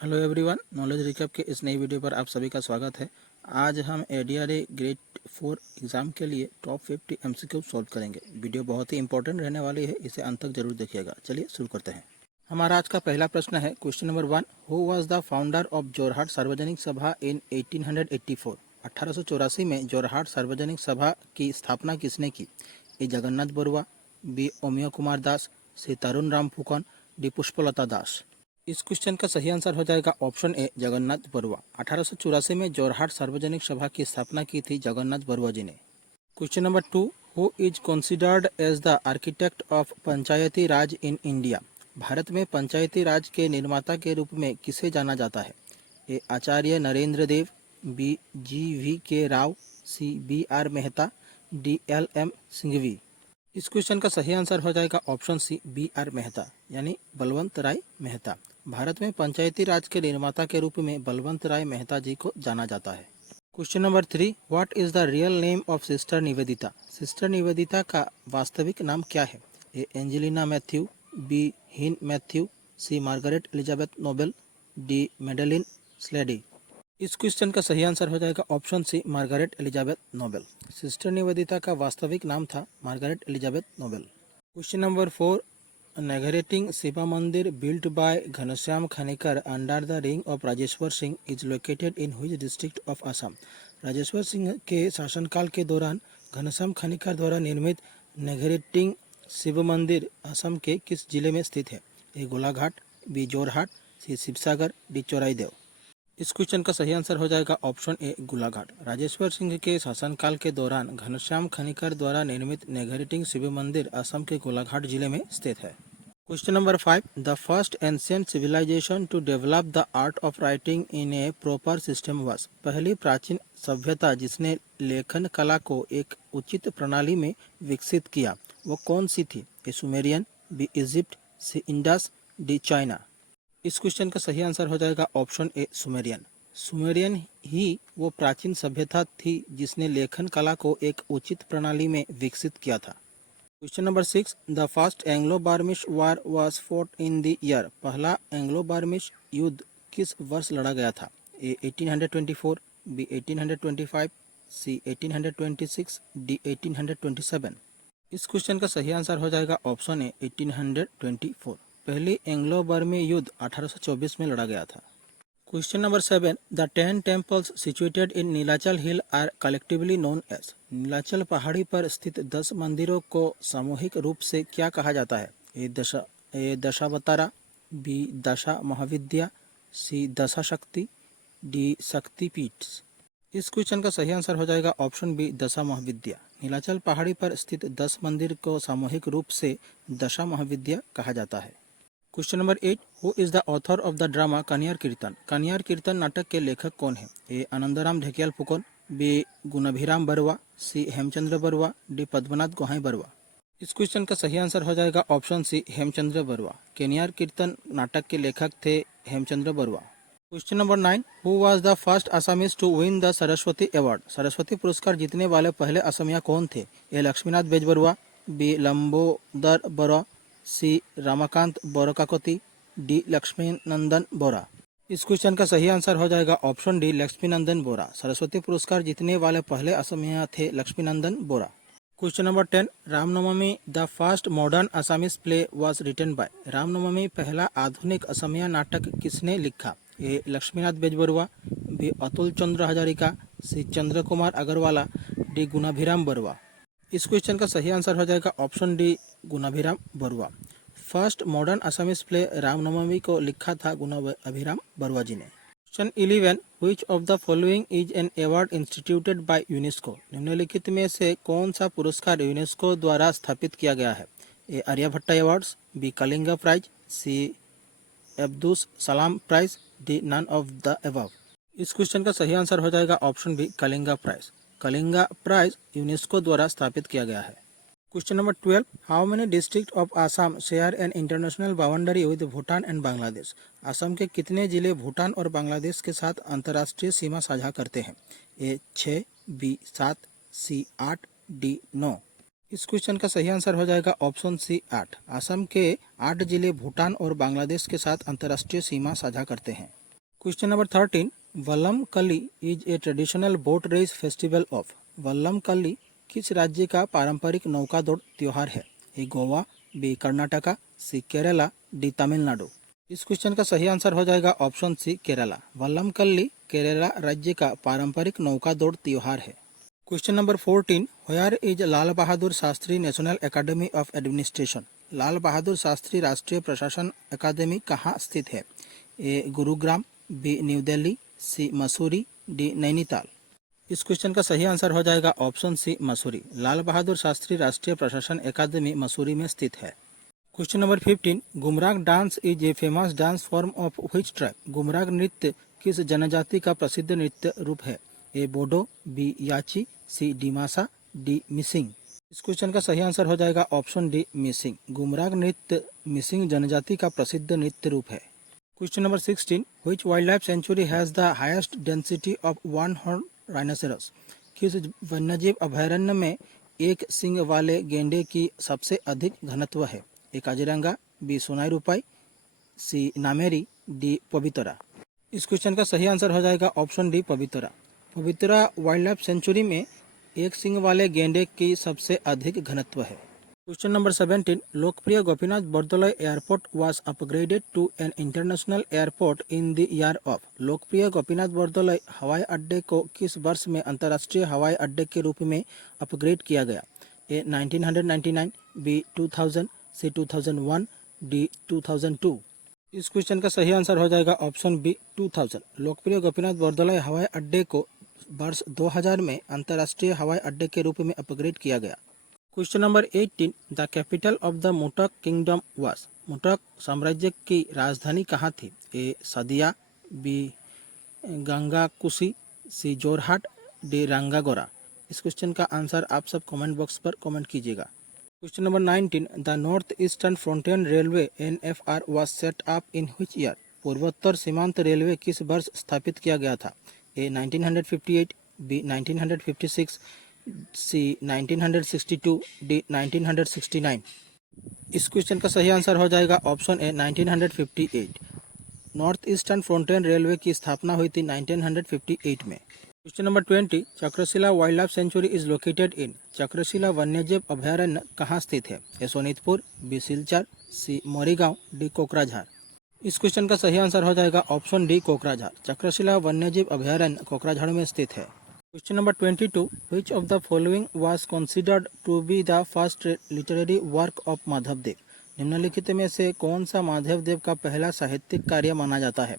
Hello everyone, knowledge recap के इस नई वीडियो पर आप सभी का स्वागत है। आज हम एडीआरए ग्रेड 4 एग्ज़ाम के लिए टॉप 50 एमसीक्यू सॉल्व करेंगे। वीडियो बहुत ही इंपॉर्टेंट रहने वाली है, इसे अंत तक जरूर देखिएगा। चलिए शुरू करते हैं। हमारा आज का पहला प्रश्न है question number 1। Who was the founder of Jorhat सार्वजनिक सभा इन 1884? 1884 में जोरहाट सार्वजनिक सभा की स्थापना किसने की? ए जगन्नाथ बरुआ, बी ओमियो कुमार दास, सी तरुण राम फुकन, डी पुष्पलता दास। इस क्वेश्चन का सही आंसर हो जाएगा ऑप्शन ए जगन्नाथ बरुआ। 1884 में जोरहाट सार्वजनिक सभा की स्थापना की थी जगन्नाथ बरुआ जी ने। Question number 2। Who is considered as the architect of panchayati raj in India? Bharat में पंचायती राज के निर्माता के रूप में किसे जाना जाता है? ए आचार्य नरेंद्र देव, बी GV.K. राव, सी BR Mehta, D LM Singhvi. इस क्वेश्चन का सही आंसर हो जाएगा ऑप्शन सी BR मेहता, यानी बलवंत राय मेहता। भारत में पंचायती राज के निर्माता के रूप में बलवंत राय मेहता जी को जाना जाता है। Question number 3। What is the real name of sister Nivedita? Sister Nivedita का वास्तविक नाम क्या है? ए एंजेलिना मैथ्यू, बी हिन Matthew, C Margaret Elizabeth Noble, D Madeleine Slade. इस क्वेश्चन का सही आंसर हो जाएगा option C Margaret Elizabeth Noble. Sister Nivedita का वास्तविक नाम था Margaret Elizabeth Noble. Question number 4। Negheriting Shiva Mandir built by Ghanshyam Khanikar under the रिंग of Rajeshwar Singh is located in which district of Assam? Rajeshwar Singh के शासनकाल के दौरान घनश्याम खानेकर द्वारा निर्मित नेगरेटिंग शिव मंदिर असम के किस जिले में स्थित है? ए गोलाघाट, बी जोरहाट, सी शिवसागर, डी चोराईदेव। इस क्वेश्चन का सही आंसर हो जाएगा ऑप्शन ए गोलाघाट। राजेश्वर सिंह के शासनकाल के दौरान घनश्याम खनिकर द्वारा निर्मित नेगरेटिंग शिव मंदिर असम के गोलाघाट जिले में स्थित है। Question number 5। The first ancient civilisation to develop the art of writing in a proper system was? पहली प्राचीन सभ्यता जिसने लेखन कला को एक उचित प्रणाली में विकसित किया, वो कौन सी थी? ए सुमेरियन, बी इजिप्ट, सी इंडस, डी चाइना। इस क्वेश्चन का सही आंसर हो जाएगा ऑप्शन ए सुमेरियन। सुमेरियन ही वो प्राचीन सभ्यता थी जिसने लेखन कला को एक उचित प्रणाली में विकसित किया था। Question number 6। The first Anglo Burmese war was fought in the year? पहला एंग्लो बार्मिश युद्ध किस वर्ष लड़ा गया था? A 1824, B 1825, C 1826, D 1827। इस क्वेश्चन का सही आंसर हो जाएगा ऑप्शन ए 1824। पहली एंग्लो बर्मी युद्ध 1824 में लड़ा गया था। Question number 7। The 10 temples situated in Nilachal hill are collectively known as? Nilachal पहाड़ी पर स्थित 10 मंदिरों को सामूहिक रूप से क्या कहा जाता है? ए दशावतारा, बी दशा महाविद्या, सी दशा शक्ति, डी शक्तिपीठ। इस क्वेश्चन का सही आंसर हो जाएगा ऑप्शन बी दशा महाविद्या। नीलाचल पहाड़ी पर स्थित 10 मंदिर को सामूहिक रूप से दशा महाविद्या कहा जाता है। Question number 8। Who is the author of the drama Kaniyar Kirtan? Kaniyar कीर्तन नाटक के लेखक कौन है? A Anandaram Dhekial Phukan, B Gunabhiram Barua, C Hemchandra Barua, D Padmanath Gohain Barua. इस क्वेश्चन का सही आंसर हो जाएगा ऑप्शन सी हेमचंद्र बरुआ। कनियार कीर्तन नाटक के लेखक थे Hemchandra Barua. Question number 9। Who was the first Assamese to win the Saraswati award? Saraswati पुरस्कार जीतने वाले पहले असमिया कौन थे? A Lakshminath Bezbaroa, B Lambodar Barua, C Ramakanta Borkakoti, D Lakshminandan Bora. इस क्वेश्चन का सही आंसर हो जाएगा ऑप्शन डी लक्ष्मीनंदन बोरा। सरस्वती पुरस्कार जीतने वाले पहले असमिया थे Lakshminandan Bora. Question number 10। Ramnavami the first modern Assamese play was written by? Ramnavami पहला आधुनिक असमिया नाटक किसने लिखा? A Lakshminath Bezbaroa, B Atul Chandra Hazarika, C Chandra Kumar Agarwala, D Gunabhiram Barua. इस क्वेश्चन का सही आंसर हो जाएगा option D Gunabhiram Barua. First modern Assamese play Ramnavami को लिखा था गुणाभिराम बरुआ जी ने। Question 11। Which of the following is an award instituted by UNESCO? निम्नलिखित में से कौन सा पुरस्कार यूनेस्को द्वारा स्थापित किया गया है? A Aryabhatta awards, B Kalinga prize, C Abdus Salam prize, D none of the above. इस क्वेश्चन का सही आंसर हो जाएगा option B Kalinga prize. Kalinga prize UNESCO द्वारा स्थापित किया गया है। Question number 12। How many district of Assam share an international boundary with Bhutan and Bangladesh? Assam के कितने जिले भूटान और बांग्लादेश के साथ अंतर्राष्ट्रीय सीमा साझा करते हैं? ए 6, बी 7, सी 8, डी 9। इस क्वेश्चन का सही आंसर हो जाएगा ऑप्शन सी 8। असम के 8 जिले भूटान और बांग्लादेश के साथ अंतर्राष्ट्रीय सीमा साझा करते हैं। Question number 13, Vallam Kali is a traditional boat race festival of. Vallam Kali किस राज्य का पारंपरिक नौका दौड़ त्योहार है? A Goa, B Karnataka, C Kerala, D Tamil Nadu. इस क्वेश्चन का सही आंसर हो जाएगा ऑप्शन सी केरला। वल्लम कल्ली केरला राज्य का पारंपरिक नौका दौड़ त्योहार है। Question number 14, where is Lal Bahadur Shastri national academy of administration. Lal Bahadur Shastri राष्ट्रीय प्रशासन अकादमी कहाँ स्थित है? A Gurugram, B new Delhi, C Mussoorie, D Nainital. इस क्वेश्चन का सही आंसर हो जाएगा ऑप्शन सी मसूरी। लाल बहादुर शास्त्री राष्ट्रीय प्रशासन अकादमी मसूरी में स्थित है। Question number 15, Gumrag dance is a famous dance form of which tribe. Gumrag नृत्य किस जनजाति का प्रसिद्ध नृत्य रूप है? ए बोडो, बी याची, सी डिमासा, डी मिसिंग। इस क्वेश्चन का सही आंसर हो जाएगा ऑप्शन डी मिसिंग। गुमराग नृत्य मिसिंग जनजाति का प्रसिद्ध नृत्य रूप है। Question number 16, which wild life sanctuary has the highest density of one horn rhinoceros. किस वन्यजीव अभयारण्य में एक सींग वाले गेंडे की सबसे अधिक घनत्व है? ए काजीरंगा, बी सोनाई रूपाई, सी नामेरी, डी पवितरा। इस क्वेश्चन का सही आंसर हो जाएगा option D Pobitora. Pobitora wildlife sanctuary में एक सींग वाले गेंडे की सबसे अधिक घनत्व है। क्वेश्चन नंबर 17, लोकप्रिय Gopinath Bordoloi airport was upgraded to an international airport in the year of. लोकप्रिय गोपीनाथ बरदलोई हवाई अड्डे को किस वर्ष में अंतर्राष्ट्रीय हवाई अड्डे के रूप में अपग्रेड किया गया? ए 1999, बी 2000, सी 2001, डी 2002। इस क्वेश्चन का सही आंसर हो जाएगा ऑप्शन बी 2000। लोकप्रिय गोपीनाथ बरदलोई हवाई अड्डे को वर्ष 2000 में अंतर्राष्ट्रीय हवाई अड्डे के रूप में अपग्रेड किया गया। Question number 18, the capital of the Mutak kingdom was. Mutak साम्राज्य की राजधानी कहाँ थी? A Sadiya, B Gangakushi, C Jorhat, D Rangagora. इस क्वेश्चन का आंसर आप सब कमेंट बॉक्स पर कमेंट कीजिएगा। Question number 19, the north eastern frontier railway NFR was set up in which year. पूर्वोत्तर सीमांत रेलवे किस वर्ष स्थापित किया गया था? A 1958, B 1956, C 1962, D 1969। इस क्वेश्चन का सही आंसर हो जाएगा option A 1958। North eastern frontier railway की स्थापना हुई थी 1958 में। Question number 20, Chakrashila wildlife sanctuary is located in. Chakrashila वन्यजीव अभयारण्य कहाँ स्थित है? A Sonitpur, B Silchar, C Morigaon, D Kokrajhar. इस क्वेश्चन का सही आंसर हो जाएगा ऑप्शन डी कोकराझार। चक्रशिला वन्यजीव अभयारण्य कोकराझार में स्थित है। Question number 22, which of the following was considered to be the first literary work of Madhavdev. निम्नलिखित में से कौन सा माधवदेव का पहला साहित्यिक कार्य माना जाता है?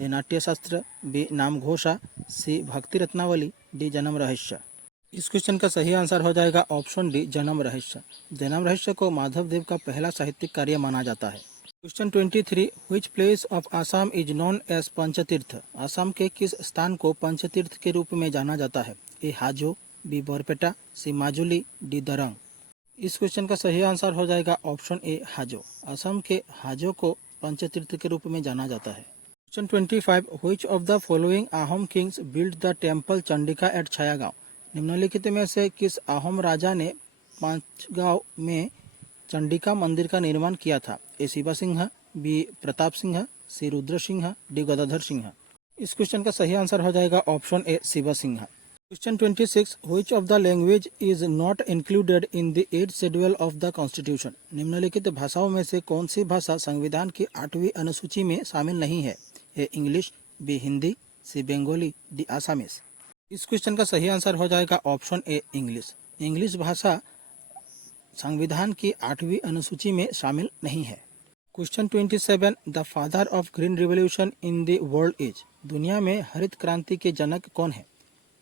ए नाट्यशास्त्र, बी नामघोषा, सी भक्ति रत्नावली, डी जन्म रहस्य। इस क्वेश्चन का सही आंसर हो जाएगा ऑप्शन डी जन्म रहस्य। जन्म रहस्य को माधवदेव का पहला साहित्यिक कार्य माना जाता है। Question 23, which place of Assam is known as Panchatirtha. Assam के किस स्थान को पंचतीर्थ के रूप में जाना जाता है? ए हाजो, बी बोरपेटा, सी माजुली, डी दरंग। इस क्वेश्चन का सही आंसर हो जाएगा ऑप्शन ए हाजो। असम के हाजो को पंचतीर्थ के रूप में जाना जाता है। Question 25, which of the following Ahom kings build the temple Chandika at Chhaygaon. निम्नलिखित में से किस आहम राजा ने पांचगांव में चंडिका मंदिर का निर्माण किया था? ए शिवा सिंह, बी प्रताप सिंह, सी रुद्र सिंह, डी गदाधर सिंह। इस क्वेश्चन का सही आंसर हो जाएगा option A Shiva Singh. Question 26, which of the language is not included in the 8th schedule of the constitution. निम्नलिखित भाषाओं में से कौन सी भाषा संविधान की 8वीं अनुसूची में शामिल नहीं है? ए इंग्लिश, बी हिंदी, सी बंगाली, डी आसामीज। इस क्वेश्चन का सही आंसर हो जाएगा ऑप्शन ए इंग्लिश। इंग्लिश भाषा संविधान की 8वीं अनुसूची में शामिल नहीं है। Question 27, the father of green revolution in the world is. दुनिया में हरित क्रांति के जनक कौन है?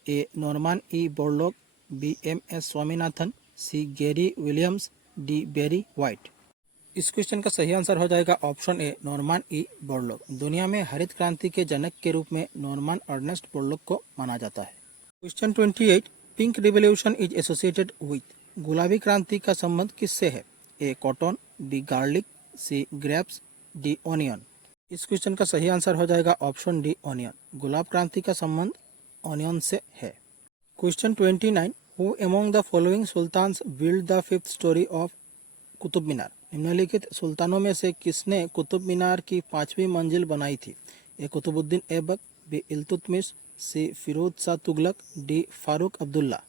A Norman E Borlaug, B MS Swaminathan, C Gary Williams, D Barry White. इस क्वेश्चन का सही आंसर हो जाएगा option A Norman E Borlaug. दुनिया में हरित क्रांति के जनक के रूप में नॉर्मन अर्नेस्ट बोरलॉग को माना जाता है। Question 28, pink revolution is associated with. गुलाबी क्रांति का संबंध किससे है? ए कॉटन, बी गार्लिक, सी ग्रेप्स, डी ऑनियन। इस क्वेश्चन का सही आंसर हो जाएगा ऑप्शन डी ऑनियन। गुलाब क्रांति का संबंध ऑनियन से है। Question 29, who among the following sultans build the 5th story of Qutub Minar. निम्नलिखित सुल्तानों में से किसने कुतुब मीनार की 5वीं मंजिल बनाई थी? ए कुतुबुद्दीन ऐबक, बी इल्तुतमिश, सी फिरोज शाह तुगलक, डी फारूक अब्दुल्ला।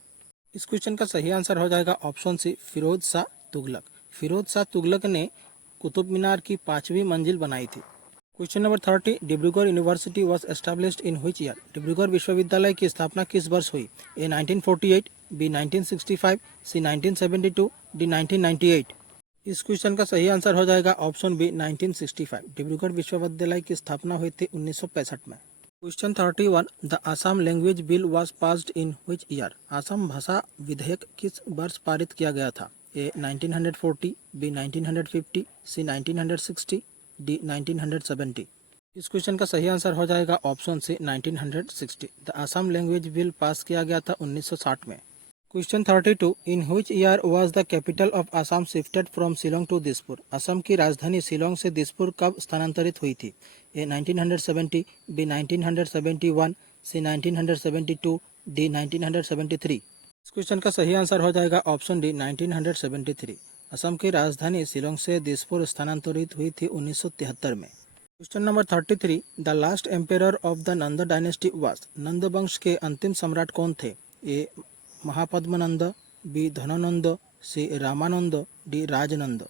इस क्वेश्चन का सही आंसर हो जाएगा ऑप्शन सी फिरोज शाह तुगलक। फिरोज शाह तुगलक ने कुतुब मीनार की 5वीं मंजिल बनाई थी। Question number 30, Dibrugarh university was established in which year? Dibrugarh विश्वविद्यालय की स्थापना किस वर्ष हुई? ए 1948, बी 1965, सी 1972, डी 1998। इस क्वेश्चन का सही आंसर हो जाएगा ऑप्शन बी 1965। डिब्रूगढ़ विश्वविद्यालय की स्थापना हुई थी 1965 में। Question 31, the Assam language bill was passed in which year? Assam भाषा विधेयक किस वर्ष पारित किया गया था? A 1940, B 1950, C 1960, D 1970। इस क्वेश्चन का सही आंसर हो जाएगा option C 1960। The Assam language bill pass किया गया था 1960 में। Question 32, in which year was the capital of Assam shifted from Shillong to Dispur? Assam की राजधानी शिलोंग से दिसपुर कब स्थानांतरित हुई थी? ए 1970, बी 1971, सी 1972, डी 1973। इस क्वेश्चन का सही आंसर हो जाएगा ऑप्शन डी 1973। असम की राजधानी शिलोंग से दिसपुर स्थानांतरित हुई थी 1973 में। Question number 33, the last emperor of the Nanda dynasty was? Nanda वंश के अंतिम सम्राट कौन थे? A Mahapadmananda, B Dhanananda, C Ramananda, D Rajnanda.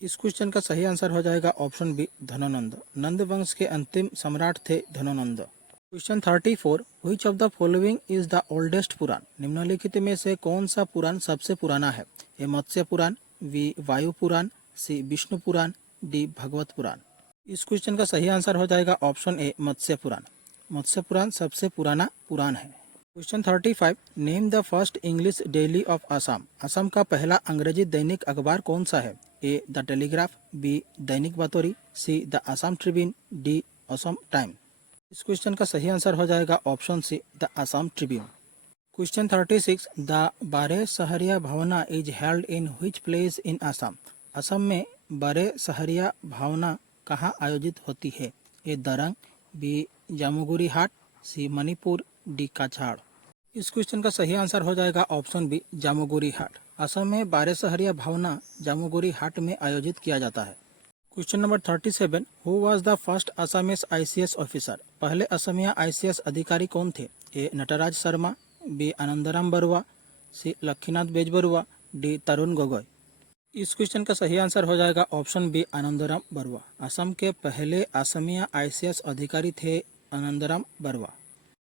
इस क्वेश्चन का सही आंसर हो जाएगा ऑप्शन बी धनानंद। नंद वंश के अंतिम सम्राट थे Dhanananda. Question 34, which of the following is the oldest Purana? निम्नलिखित में से कौन सा पुराण सबसे पुराना है? ए मत्स्य पुराण, बी वायु पुराण, सी विष्णु पुराण, डी भगवत पुराण। इस क्वेश्चन का सही आंसर हो जाएगा ऑप्शन ए मत्स्य पुराण। मत्स्य पुराण सबसे पुराना पुराण है। Question 35, name the first English daily of Assam? Assam का पहला अंग्रेजी दैनिक अखबार कौन सा है? A the Telegraph, B Dainik Batori, C the Assam Tribune, D Assam time. इस क्वेश्चन का सही आंसर हो जाएगा option C the Assam Tribune. Question 36, the Bare Sahariya Bhaona is held in which place in Assam? Assam में बारे सहरिया भावना कहाँ आयोजित होती है? A Darrang, B Jamuguri Hat, C Manipur, D Cachar. इस क्वेश्चन का सही आंसर हो जाएगा ऑप्शन बी जामुगुरी हाट। असम में बारे सहरिया भावना जामुगुरी हाट में आयोजित किया जाता है। Question number 37, who was the first Assamese ICS officer? पहले असमिया ICS अधिकारी कौन थे? A Natraj Sharma, B Anandaram Barua, C Lakshminath Bezbarua, D Tarun Gogoi. इस क्वेश्चन का सही आंसर हो जाएगा ऑप्शन बी आनंदराम बरुआ। असम के पहले असमिया ICS अधिकारी थे Anandaram Barua.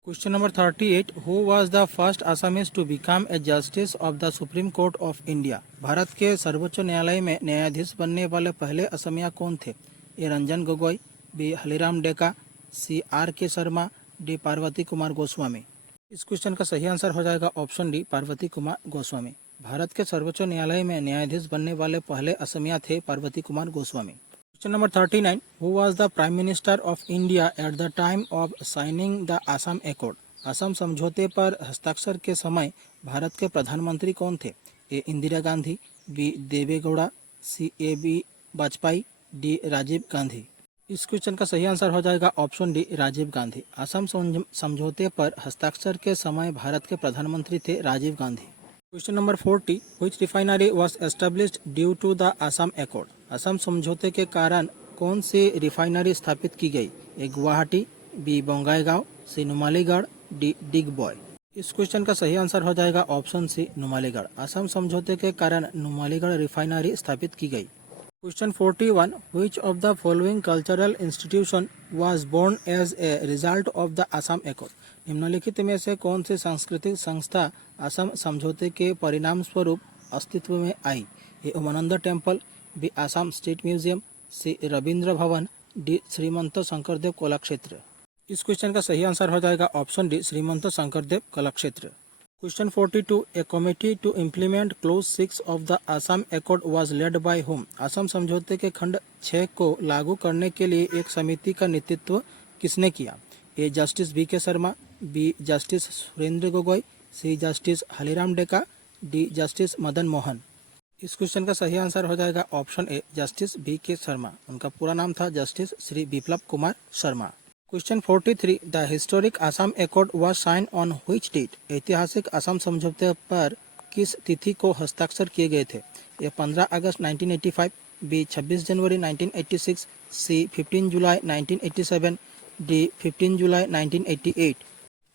Question number 38, who was the first Assamese to become a justice of the supreme court of India? Bharat के सर्वोच्च न्यायालय में न्यायाधीश बनने वाले पहले असमिया कौन थे? ए रंजन गोगोई, बी हलीराम डेका, सी RK शर्मा, डी पार्वती कुमार गोस्वामी। इस क्वेश्चन का सही आंसर हो जाएगा ऑप्शन डी पार्वती कुमार गोस्वामी। भारत के सर्वोच्च न्यायालय में न्यायाधीश बनने वाले पहले असमिया थे Parvati Kumar Goswami. Question number 39, who was the prime minister of India at the time of signing the Assam accord? Assam समझौते पर हस्ताक्षर के समय भारत के प्रधानमंत्री कौन थे? ए Indira Gandhi, B Deve Gowda, C AB Vajpayee, D Rajiv Gandhi. इस क्वेश्चन का सही आंसर हो जाएगा ऑप्शन डी राजीव गांधी। असम समझौते पर हस्ताक्षर के समय भारत के प्रधानमंत्री थे Rajiv Gandhi. Question number 40, which refinery was established due to the Assam accord? Assam समझौते के कारण कौन सी रिफाइनरी स्थापित की गई? A Guwahati, B Bongaigaon, C Numaligarh, D Digboi. इस क्वेश्चन का सही आंसर हो जाएगा ऑप्शन सी नुमालीगढ़। असम समझौते के कारण नुमालीगढ़ रिफाइनरी स्थापित की गई। Question 41, which of the following cultural institution was born as a result of the Assam accord? निम्नलिखित में से कौन सी सांस्कृतिक संस्था असम समझौते के परिणाम स्वरूप अस्तित्व में आई? A Umananda temple, B Assam state museum, C Rabindra Bhawan, D श्रीमंत शंकरदेव कला क्षेत्र। इस क्वेश्चन का सही आंसर हो जाएगा option D Shrimant Sankardev Kalakshetra. Question 42, a committee to implement clause 6 of the Assam accord was led by home? Assam समझौते के खंड 6 को लागू करने के लिए एक समिति का नेतृत्व किसने किया? A justice BK Sharma, B justice Surendra Gogoi, C justice Haliram Deka, D justice Madan Mohan. इस क्वेश्चन का सही आंसर हो जाएगा option A justice BK Sharma. उनका पूरा नाम था justice Shri Biplab Kumar Sharma. Question 43, the historic Assam accord was sign on which date? ऐतिहासिक असम समझौते पर किस तिथि को हस्ताक्षर किए गए थे? ए 15 अगस्त 1985, बी 26 जनवरी 1986, सी 15 जुलाई 1987, डी 15 जुलाई 1988।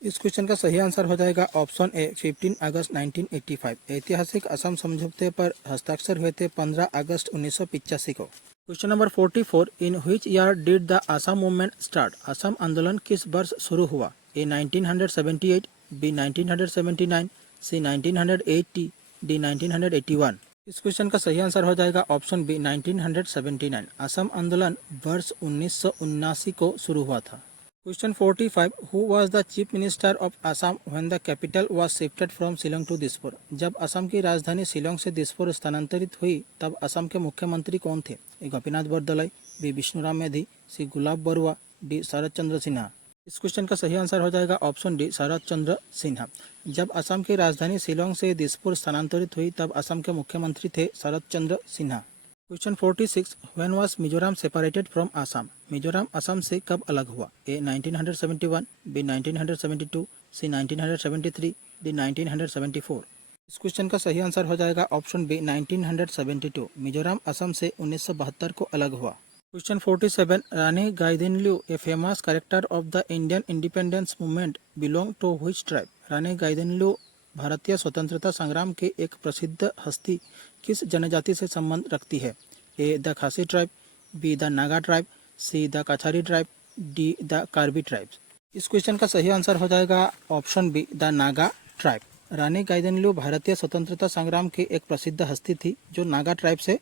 इस क्वेश्चन का सही आंसर हो जाएगा ऑप्शन ए 15 अगस्त 1985। ऐतिहासिक असम समझौते पर हस्ताक्षर हुए थे 15 अगस्त 1985 को। Question number 44, in which year did the Assam movement start? Assam आंदोलन किस वर्ष शुरू हुआ? ए 1978, बी 1979, सी 1980, डी 1981। इस क्वेश्चन का सही आंसर हो जाएगा ऑप्शन बी 1979। असम आंदोलन वर्ष 1979 को शुरू हुआ था। Question 45, who was the chief minister of Assam when the capital was shifted from Shillong to Dispur? जब असम की राजधानी शिलोंग से दिसपुर स्थानांतरित हुई तब असम के मुख्यमंत्री कौन थे? ए गोपीनाथ बरदलाई, बी विष्णुराम मेधी, सी गुलाब बरुआ, डी शरद चंद्र सिन्हा। इस क्वेश्चन का सही आंसर हो जाएगा ऑप्शन डी शरद चंद्र सिन्हा। जब असम की राजधानी शिलोंग से दिसपुर स्थानांतरित हुई तब असम के मुख्यमंत्री थे Sharad Chandra Sinha. Question 46, when was Mizoram separated from Assam? Mizoram Assam से कब अलग हुआ? A 1971, B 1972, C 1973, D 1974। इस क्वेश्चन का सही आंसर हो जाएगा ऑप्शन बी 1972। मिजोरम असम से 1972 को अलग हुआ। Question 47, Rani Gaidinliu a famous character of the Indian independence movement belong to which tribe? Rani Gaidinliu भारतीय स्वतंत्रता संग्राम के एक प्रसिद्ध हस्ती किस जनजाति से संबंध रखती है? A the Khasi tribe, B the Naga tribe, C the Kachari tribe, D the Karbi tribe. इस क्वेश्चन का सही आंसर हो जाएगा option B the Naga tribe. Rani Gaidinliu भारतीय स्वतंत्रता संग्राम की एक प्रसिद्ध हस्ती थी जो नागा ट्राइब से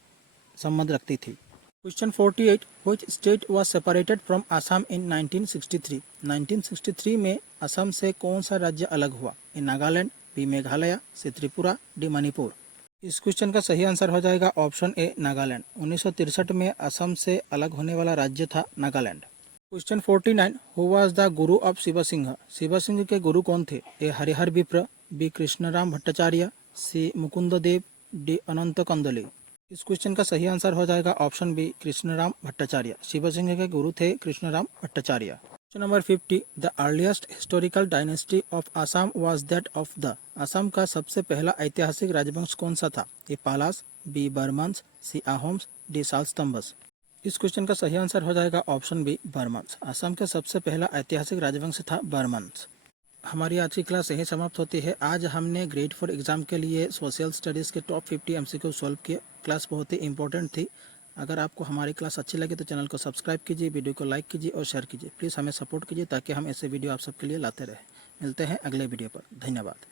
संबंध रखती थी। Question 48, which state was separated from Assam in 1963? 1963 में असम से कौन सा राज्य अलग हुआ? ए नागालैंड, बी मेघालय, सी त्रिपुरा, डी मणिपुर। इस क्वेश्चन का सही आंसर हो जाएगा ऑप्शन ए नागालैंड। 1963 में असम से अलग होने वाला राज्य था Nagaland. Question 49, who was the guru of Shiva Singh? Shiva Singh के गुरु कौन थे? A Harihar Vipra, B Krishnaram Bhattacharya, C Mukunda Dev, D Ananta Kandali. इस क्वेश्चन का सही आंसर हो जाएगा ऑप्शन बी कृष्णराम भट्टाचार्य। शिव सिंह के गुरु थे Krishnaram Bhattacharya. Question number 50, the earliest historical dynasty of Assam was that of the? Assam का सबसे पहला ऐतिहासिक राजवंश कौन सा था? ए पालास, बी बर्मन्स, सी आहोम्स, डी साल्स्तंभस। इस क्वेश्चन का सही आंसर हो जाएगा ऑप्शन बी बर्मन्स। असम का सबसे पहला ऐतिहासिक राजवंश था बर्मन्स। हमारी आज की क्लास यहीं समाप्त होती है। आज हमने ग्रेड 4 एग्ज़ाम के लिए सोशल स्टडीज़ के टॉप 50 MCQ सॉल्व किए। क्लास बहुत ही इंपॉर्टेंट थी। अगर आपको हमारी क्लास अच्छी लगी तो चैनल को सब्सक्राइब कीजिए, वीडियो को लाइक कीजिए और शेयर कीजिए। प्लीज़ हमें सपोर्ट कीजिए ताकि हम ऐसे वीडियो आप सबके लिए लाते रहें। मिलते हैं अगले वीडियो पर। धन्यवाद।